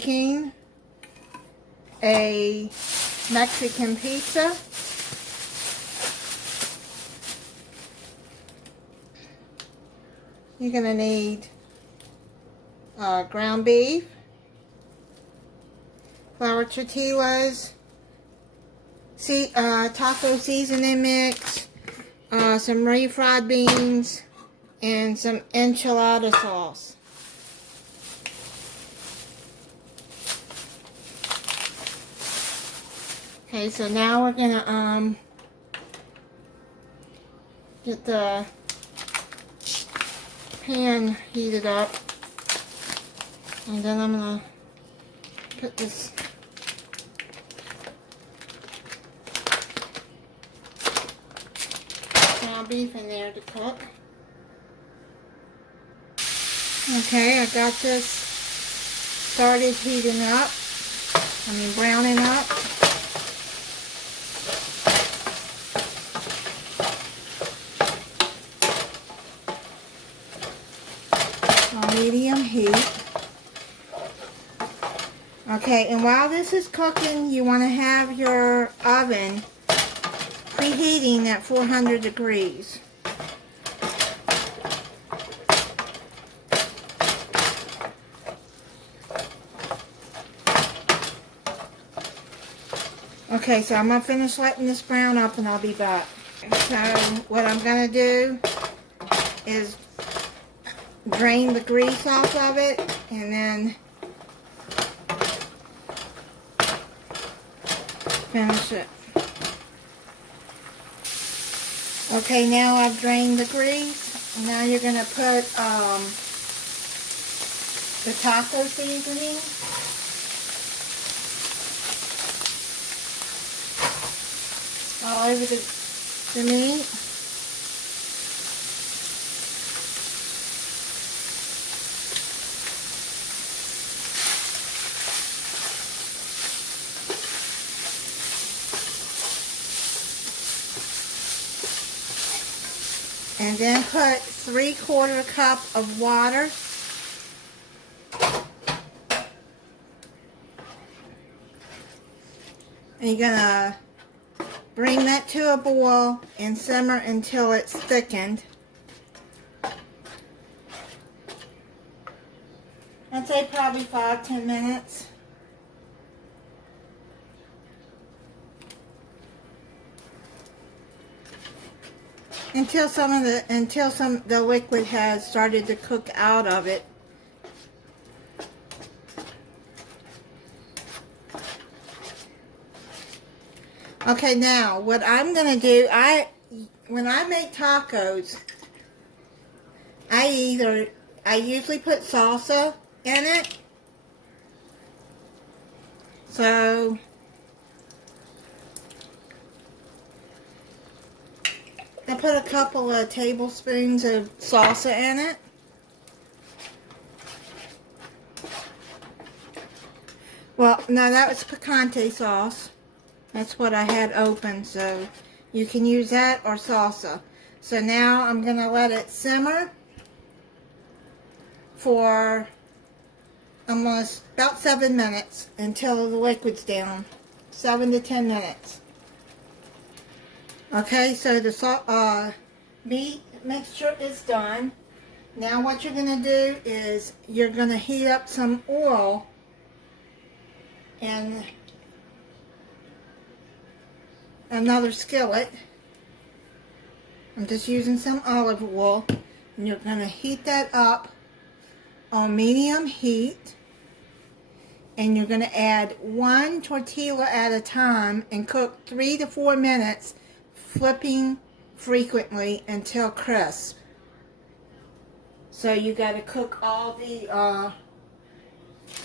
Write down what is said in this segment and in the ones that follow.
making a Mexican pizza. You're going to need ground beef, flour tortillas, taco seasoning mix, some refried beans, and some enchilada sauce. Okay, so now we're gonna get the pan heated up, and then I'm gonna put this ground beef in there to cook. Okay, I got this started heating up. Browning up. On medium heat. Okay, and while this is cooking, you want to have your oven preheating at 400 degrees. Okay, so I'm going to finish letting this brown up and I'll be back. So what I'm going to do is drain the grease off of it and then finish it. Okay, now I've drained the grease. Now you're going to put the taco seasoning. All over the meat. And then put 3/4 cup of water. And you're gonna bring that to a boil and simmer until it's thickened. I'd say probably 5-10 minutes. Until the liquid has started to cook out of it. Okay, now what I'm gonna do, when I make tacos, I usually put salsa in it. So I put a couple of tablespoons of salsa in it. Well, no, that was picante sauce. That's what I had open, so you can use that or salsa. So now I'm going to let it simmer for almost about 7 minutes until the liquid's down. 7 to 10 minutes. Okay, so the meat mixture is done. Now what you're going to do is you're going to heat up some oil in another skillet. I'm just using some olive oil, and you're going to heat that up on medium heat, and you're going to add 1 tortilla at a time and cook 3 to 4 minutes, flipping frequently until crisp. So you got to cook all the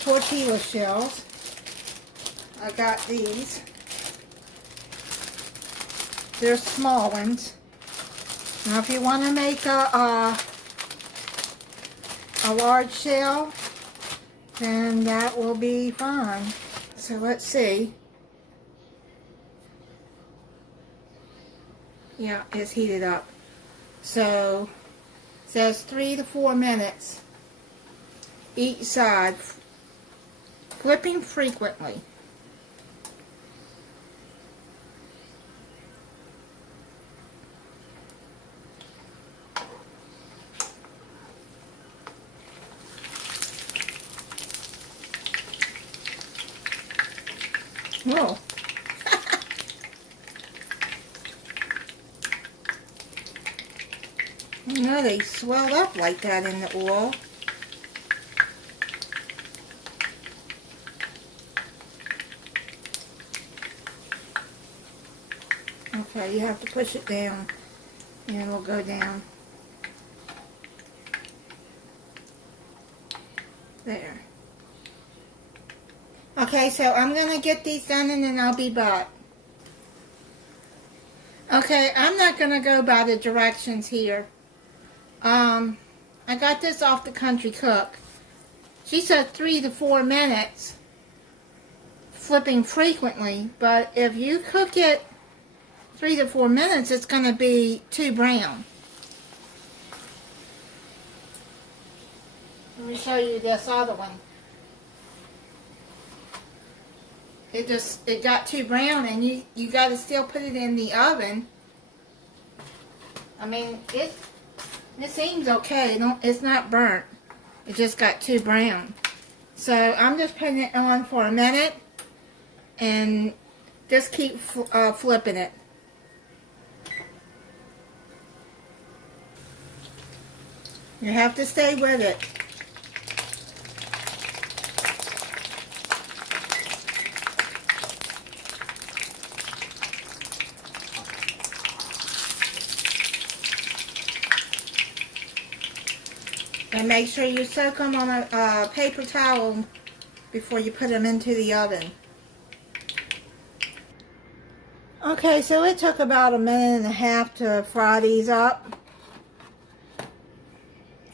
tortilla shells. I got these. They're small ones. Now if you want to make a large shell, then that will be fine. So let's see. Yeah, it's heated up. So it says 3 to 4 minutes each side. flipping frequently. Whoa. No, they swelled up like that in the oil. Okay, you have to push it down and it'll go down. There. Okay, so I'm going to get these done and then I'll be back. Okay, I'm not going to go by the directions here. I got this off the Country Cook. She said 3 to 4 minutes flipping frequently, but if you cook it 3 to 4 minutes, it's going to be too brown. Let me show you this other one. It got too brown, and you got to still put it in the oven. I mean, it seems okay. It's not burnt. It just got too brown. So I'm just putting it on for a minute and just keep flipping it. You have to stay with it. And make sure you soak them on a paper towel before you put them into the oven. Okay, so it took about 1.5 minutes to fry these up.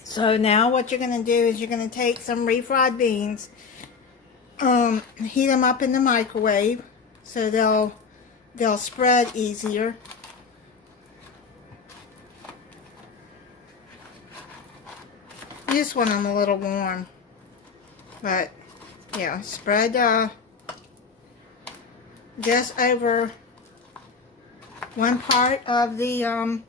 So now what you're going to do is you're going to take some refried beans, heat them up in the microwave so they'll spread easier. You just want them a little warm, but yeah, spread just over one part of the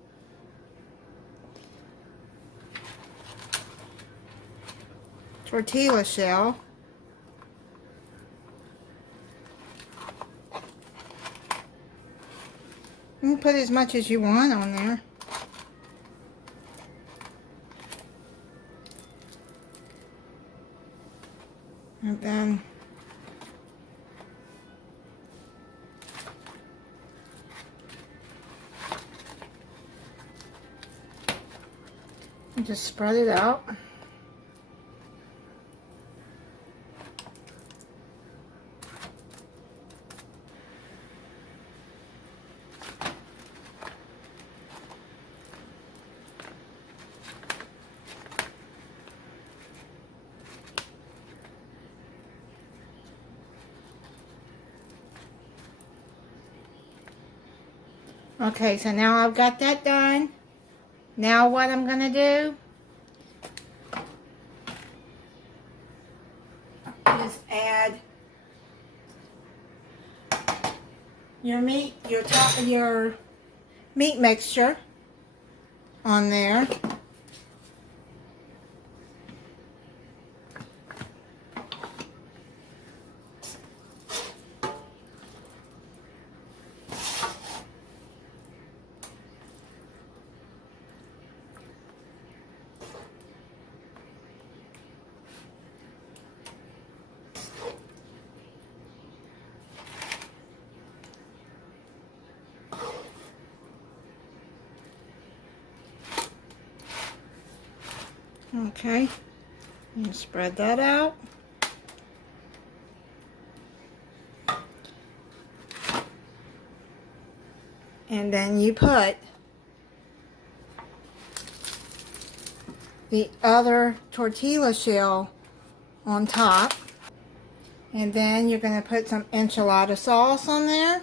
tortilla shell. You can put as much as you want on there. And then just spread it out. Okay, so now I've got that done. Now what I'm going to do is add your meat mixture on there. Okay, and spread that out. And then you put the other tortilla shell on top. And then you're going to put some enchilada sauce on there.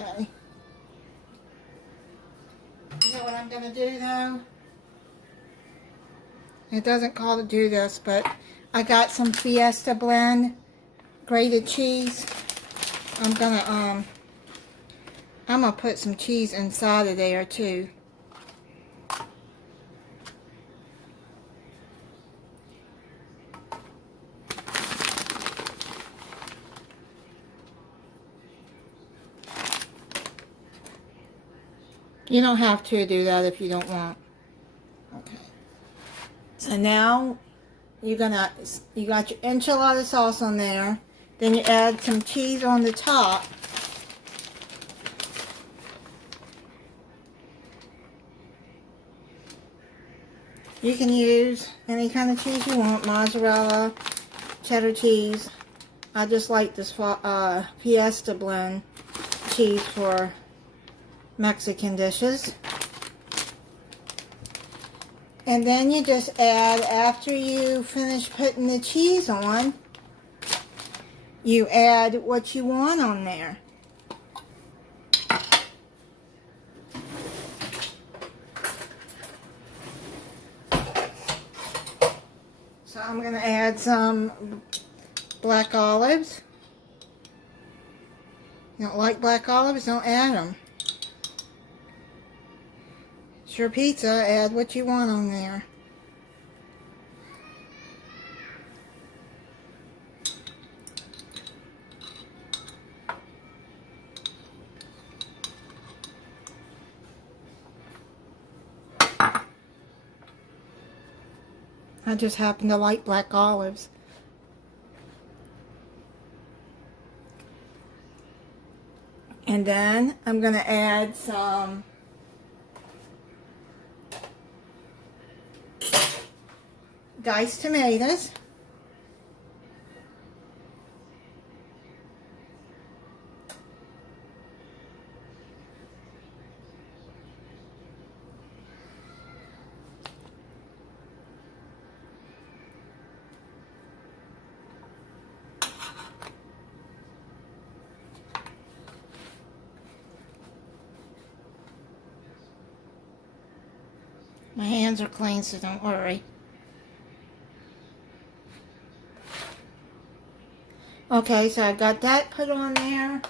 Okay. You know what I'm going to do though? It doesn't call to do this, but I got some Fiesta blend grated cheese. I'm gonna put some cheese inside of there too. You don't have to do that if you don't want. Okay. So now you got your enchilada sauce on there. Then you add some cheese on the top. You can use any kind of cheese you want, mozzarella, cheddar cheese. I just like this Fiesta blend cheese for Mexican dishes. And then you just add, after you finish putting the cheese on, you add what you want on there. So I'm going to add some black olives. You don't like black olives? Don't add them. It's your pizza. Add what you want on there. I just happen to like black olives. And then I'm going to add some diced tomatoes. My hands are clean, so don't worry. Okay, so I've got that put on there.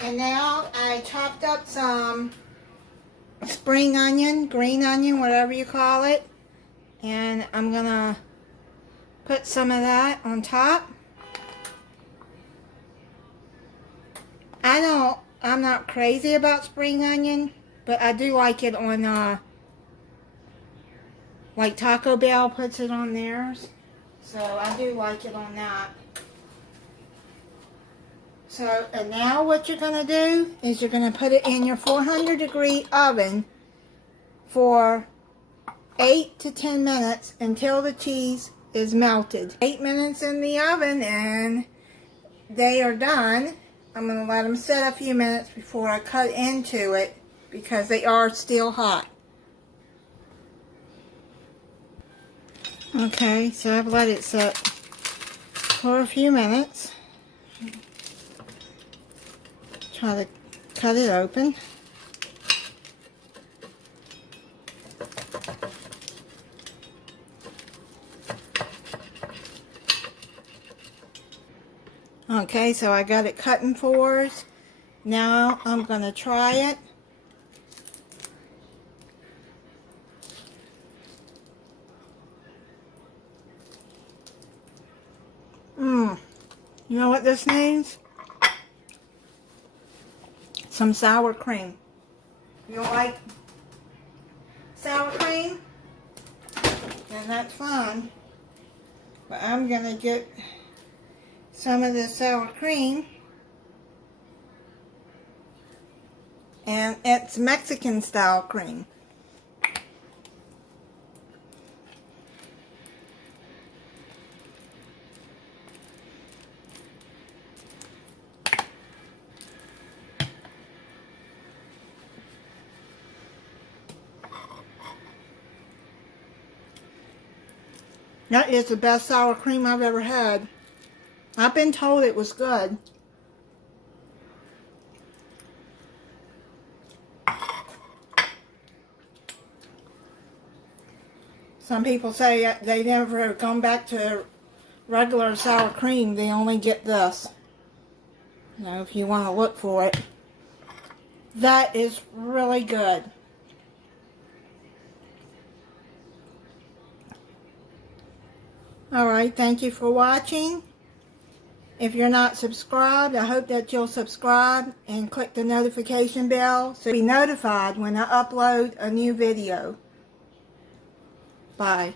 And now I chopped up some spring onion, green onion, whatever you call it. And I'm gonna put some of that on top. I'm not crazy about spring onion, but I do like it on, like Taco Bell puts it on theirs. So I do like it on that. So, and now what you're going to do is you're going to put it in your 400-degree oven for 8 to 10 minutes until the cheese is melted. 8 minutes in the oven and they are done. I'm going to let them sit a few minutes before I cut into it because they are still hot. Okay, so I've let it sit for a few minutes. Try to cut it open. Okay, so I got it cut in fours. Now I'm going to try it. You know what this needs? Some sour cream. You don't like sour cream? Then that's fine. But I'm going to get some of the sour cream. And it's Mexican style cream. That is the best sour cream I've ever had. I've been told it was good. Some people say they never gone back to regular sour cream. They only get this. Now, if you want to look for it. That is really good. Alright, thank you for watching. If you're not subscribed, I hope that you'll subscribe and click the notification bell so you'll be notified when I upload a new video. Bye.